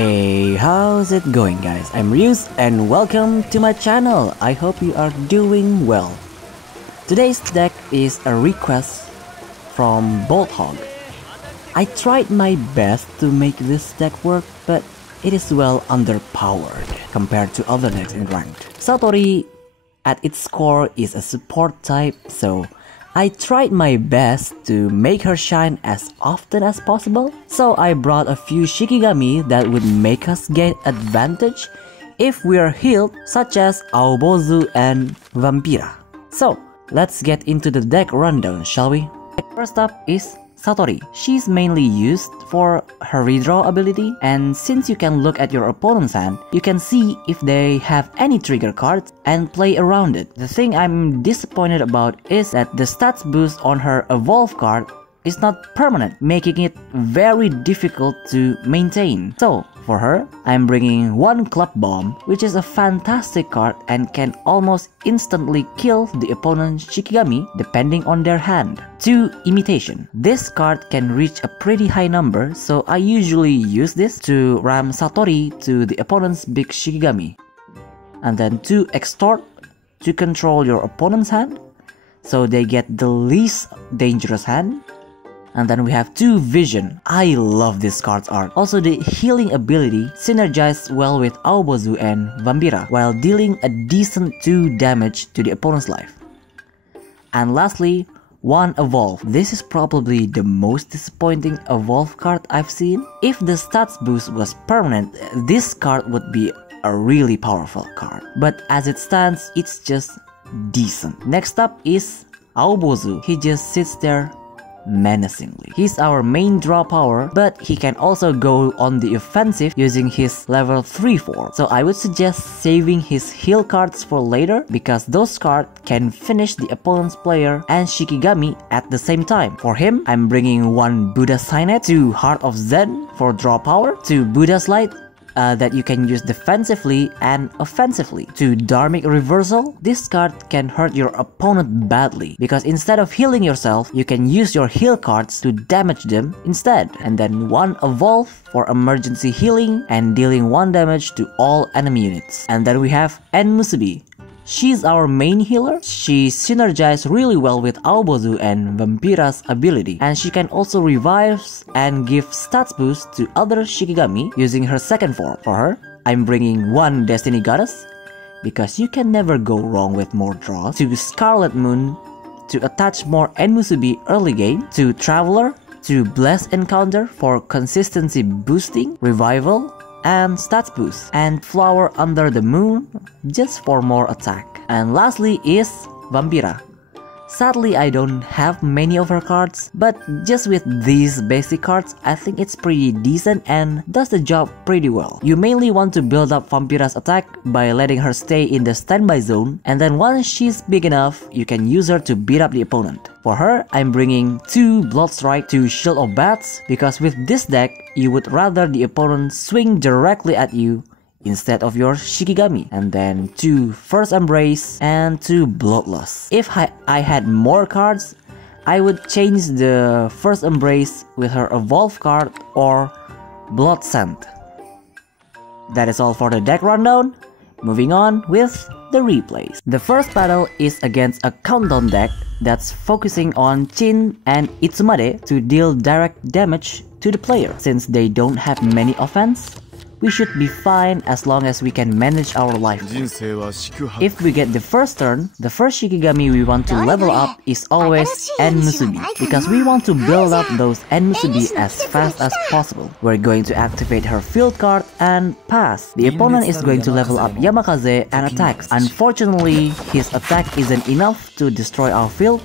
Hey, how's it going guys? I'm Ryus and welcome to my channel. I hope you are doing well. Today's deck is a request from Bolthog. I tried my best to make this deck work, but it is well underpowered compared to other decks in ranked. Satori at its core is a support type, so I tried my best to make her shine as often as possible. So I brought a few Shikigami that would make us gain advantage if we are healed, such as Aobozu and Vampira. So let's get into the deck rundown, shall we? First up is Satori. She's mainly used for her redraw ability, and since you can look at your opponent's hand, you can see if they have any trigger cards and play around it. The thing I'm disappointed about is that the stats boost on her evolve card is not permanent, making it very difficult to maintain. So for her, I'm bringing one Club Bomb, which is a fantastic card and can almost instantly kill the opponent's Shikigami depending on their hand. 2 Imitation. This card can reach a pretty high number, so I usually use this to ram Satori to the opponent's big Shikigami. And then 2 Extort to control your opponent's hand, so they get the least dangerous hand. And then we have 2 Vision. I love this card's art. Also, the healing ability synergizes well with Aobozu and Vampira while dealing a decent 2 damage to the opponent's life. And lastly, 1 Evolve. This is probably the most disappointing Evolve card I've seen. If the stats boost was permanent, this card would be a really powerful card. But as it stands, it's just decent. Next up is Aobozu. He just sits there menacingly. He's our main draw power, but he can also go on the offensive using his level 3 form. So I would suggest saving his heal cards for later, because those cards can finish the opponent's player and Shikigami at the same time. For him, I'm bringing 1 Buddha Signet, 2 Heart of Zen for draw power, 2 Buddha's Light that you can use defensively and offensively. 2 Dharmic Reversal. This card can hurt your opponent badly, because instead of healing yourself, you can use your heal cards to damage them instead. And then 1 Evolve for emergency healing and dealing 1 damage to all enemy units. And then we have Enmusubi. She's our main healer. She synergizes really well with Aobozu and Vampira's ability, and she can also revive and give stats boost to other Shikigami using her second form. For her, I'm bringing 1 Destiny Goddess, because you can never go wrong with more draws, 2 Scarlet Moon to attach more Enmusubi early game, 2 Traveler, 2 Blessed Encounter for consistency boosting, revival, and stats boost, and Flower Under the Moon just for more attack. And lastly is Vampira. Sadly, I don't have many of her cards, but just with these basic cards, I think it's pretty decent and does the job pretty well. You mainly want to build up Vampira's attack by letting her stay in the standby zone, and then once she's big enough, you can use her to beat up the opponent. For her, I'm bringing 2 Bloodstrike, 2 Shield of Bats, because with this deck, you would rather the opponent swing directly at you instead of your Shikigami. And then 2 First Embrace and 2 Bloodlust. If I had more cards, I would change the First Embrace with her Evolve card or Blood Scent. That is all for the deck rundown. Moving on with the replays. The first battle is against a countdown deck that's focusing on Chin and Itsumade to deal direct damage to the player. Since they don't have many offense, we should be fine as long as we can manage our life. If we get the first turn, the first Shikigami we want to level up is always Enmusubi, because we want to build up those Enmusubi as fast as possible. We're going to activate her field card and pass. The opponent is going to level up Yamakaze and attacks. Unfortunately, his attack isn't enough to destroy our field,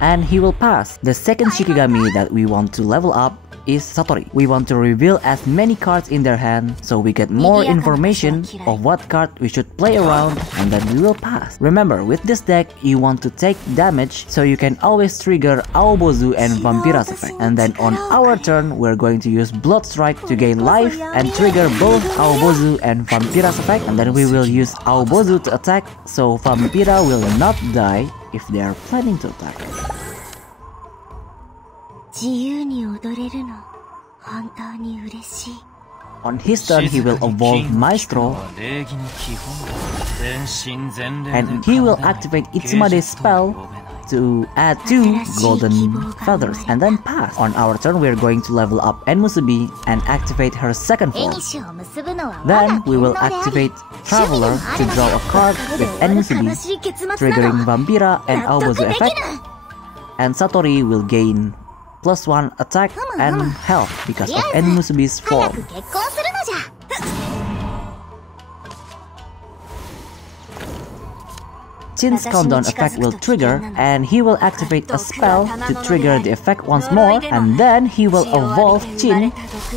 and he will pass. The second Shikigami that we want to level up is Satori. We want to reveal as many cards in their hand so we get more information of what card we should play around, and then we will pass. Remember, with this deck, you want to take damage, so you can always trigger Aobozu and Vampira's effect. And then on our turn, we're going to use Blood Strike to gain life and trigger both Aobozu and Vampira's effect. And then we will use Aobozu to attack, so Vampira will not die if they are planning to attack. 自由に踊れるの本当に嬉しい。On his turn, he will evolve Maestro, and he will activate Itsumade's spell to add 2 golden feathers and then pass. On our turn, we are going to level up Enmusubi and activate her second form. Then we will activate Traveler to draw a card with Enmusubi, triggering Vampira and Aobozu effect, and Satori will gain +1 attack and health because of Enmusubi's form. Chin's countdown effect will trigger, and he will activate a spell to trigger the effect once more, and then he will evolve Chin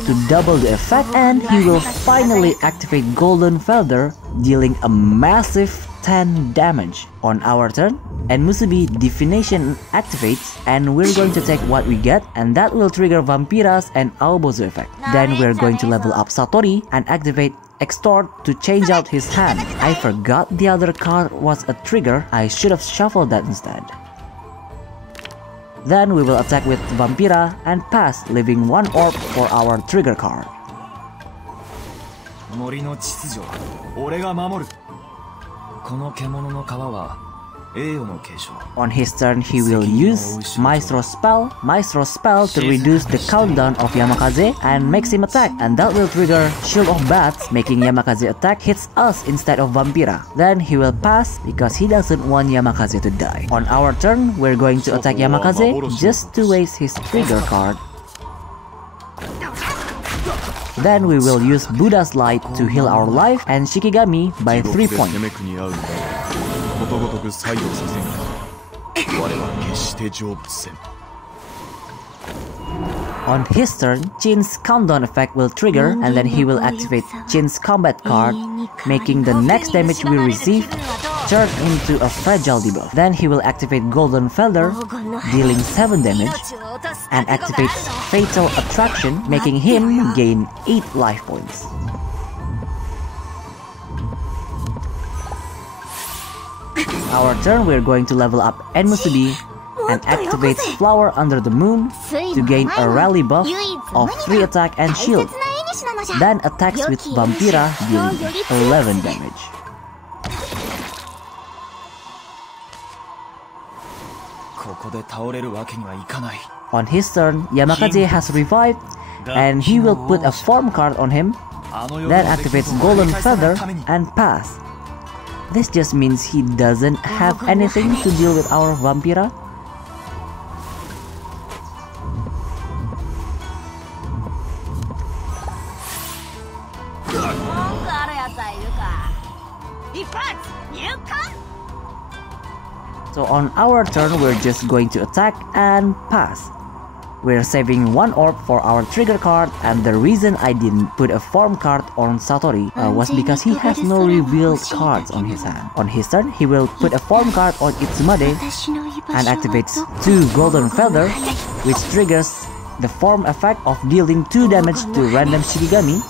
to double the effect, and he will finally activate Golden Feather, dealing a massive 10 damage. On our turn, Enmusubi Divination activates, and we're going to take what we get, and that will trigger Vampira's and Aobozu effect. Then we're going to level up Satori and activate Extort to change out his hand. I forgot the other card was a trigger. I should have shuffled that instead. Then we will attack with Vampira and pass, leaving 1 orb for our trigger card. On his turn, he will use Maestro spell to reduce the countdown of Yamakaze and makes him attack, and that will trigger Shield of Bats, making Yamakaze attack hits us instead of Vampira. Then he will pass because he doesn't want Yamakaze to die. On our turn, we're going to attack Yamakaze just to waste his trigger card. Then we will use Buddha's Light to heal our life and Shikigami by 3 points. On his turn, Chin's countdown effect will trigger, and then he will activate Chin's combat card, making the next damage we receive turn into a fragile debuff. Then he will activate Golden Feather, dealing 7 damage, and activates Fatal Attraction, making him gain 8 life points. Our turn, we're going to level up Enmusubi and activates Flower Under the Moon to gain a rally buff of 3 attack and shield. Then attacks with Vampira, dealing 11 damage. On his turn, Yamakaze has revived, and he will put a form card on him, then activates Golden Feather and pass. This just means he doesn't have anything to deal with our Vampira. So on our turn, we're just going to attack and pass. We're saving 1 orb for our trigger card, and the reason I didn't put a form card on Satori was because he has no revealed cards on his hand. On his turn, he will put a form card on Itsumade and activates 2 Golden Feather, which triggers the form effect of dealing 2 damage to random Shikigami.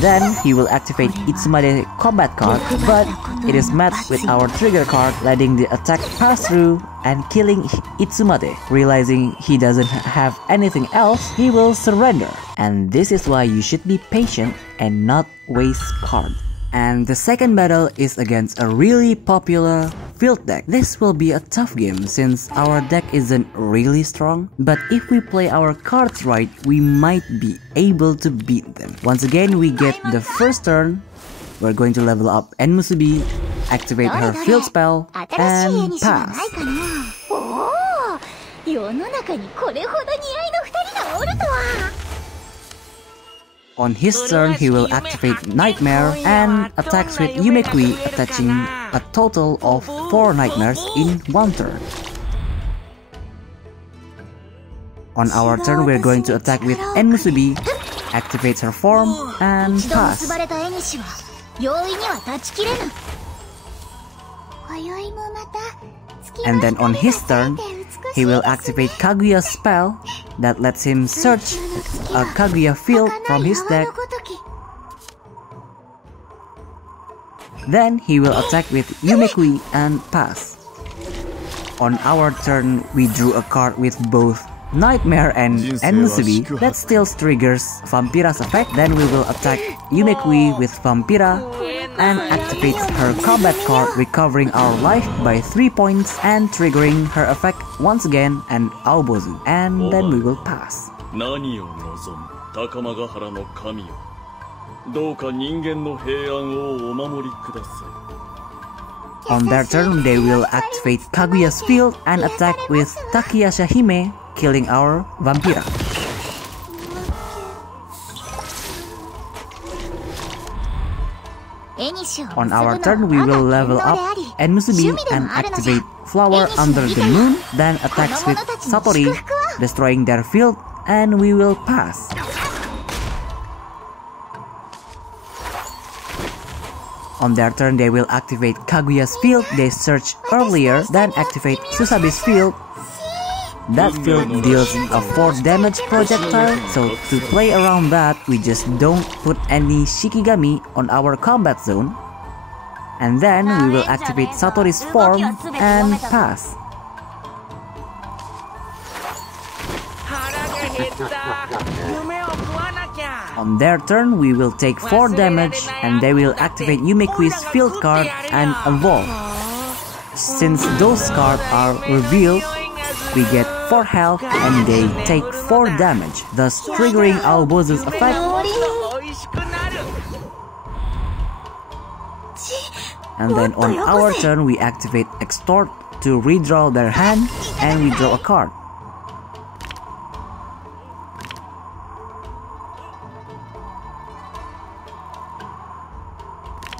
Then he will activate Itsumade combat card, but it is met with our trigger card, letting the attack pass through and killing Itsumade. Realizing he doesn't have anything else, he will surrender. And this is why you should be patient and not waste cards. And the second battle is against a really popular field deck. This will be a tough game since our deck isn't really strong, but if we play our cards right, we might be able to beat them. Once again, we get the first turn. We're going to level up Enmusubi, activate her field spell, and pass. On his turn, he will activate Nightmare and attacks with Yumekui, attaching a total of 4 Nightmares in 1 turn. On our turn, we're going to attack with Enmusubi, activates her form, and pass. And then on his turn, he will activate Kaguya's spell that lets him search a Kaguya field from his deck. Then he will attack with Yumekui and pass. On our turn, we drew a card with both Nightmare and Musubi, that still triggers Vampira's effect. Then we will attack Yumekui with Vampira and activate her combat card, recovering our life by 3 points and triggering her effect once again and Aobozu. And then we will pass. On their turn, they will activate Kaguya's field and attack with Takayasha Hime, killing our Vampira. On our turn, we will level up Musubi and activate Flower Under the Moon, then attacks with Satori, destroying their field, and we will pass. On their turn, they will activate Kaguya's field. They search earlier, then activate Susabi's field. That field deals a 4 damage projectile, so to play around that, we just don't put any Shikigami on our combat zone. And then we will activate Satori's form and pass. On their turn, we will take 4 damage and they will activate Yumekui's field card and evolve. Since those cards are revealed, we get 4 health and they take 4 damage, thus triggering Aobozu's effect. And then on our turn, we activate Extort to redraw their hand and we draw a card.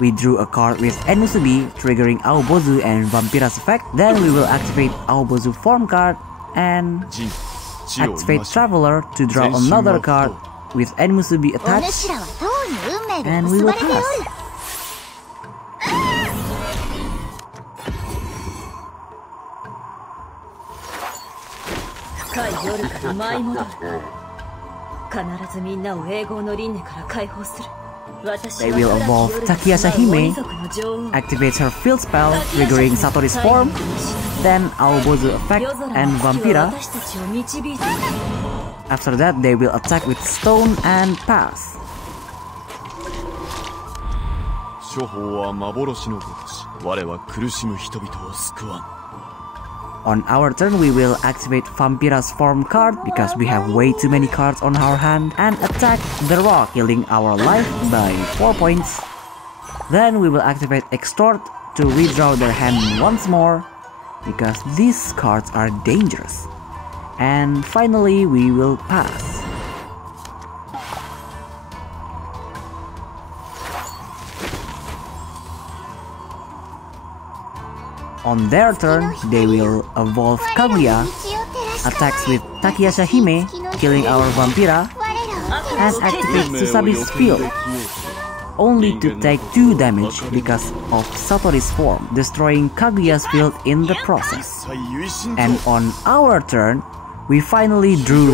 We drew a card with Musubi, triggering Aobozu and Vampira's effect. Then we will activate Aobozu form card and activate Traveler to draw another card with Musubi attached. And we will pass. They will evolve Takayasha Hime, activates her field spell, triggering Satori's form, then Aobozu effect and Vampira. After that, they will attack with Stone and pass. On our turn, we will activate Vampira's form card because we have way too many cards on our hand and attack the rock, killing our life by 4 points. Then we will activate Extort to redraw their hand once more because these cards are dangerous. And finally, we will pass. On their turn, they will evolve Kaguya, attacks with Takayasha Hime, killing our Vampira, and activate Susabi's field, only to take 2 damage because of Satori's form, destroying Kaguya's field in the process. And on our turn, we finally drew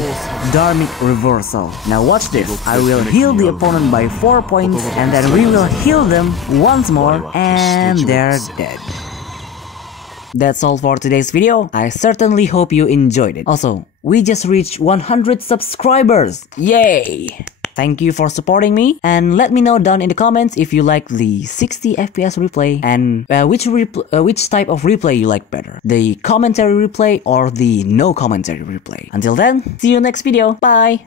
Dharmic Reversal. Now watch this, I will heal the opponent by 4 points and then we will heal them once more and they're dead. That's all for today's video. I certainly hope you enjoyed it. Also, we just reached 100 subscribers! Yay! Thank you for supporting me, and let me know down in the comments if you like the 60 FPS replay and which type of replay you like better, the commentary replay or the no commentary replay. Until then, see you next video. Bye!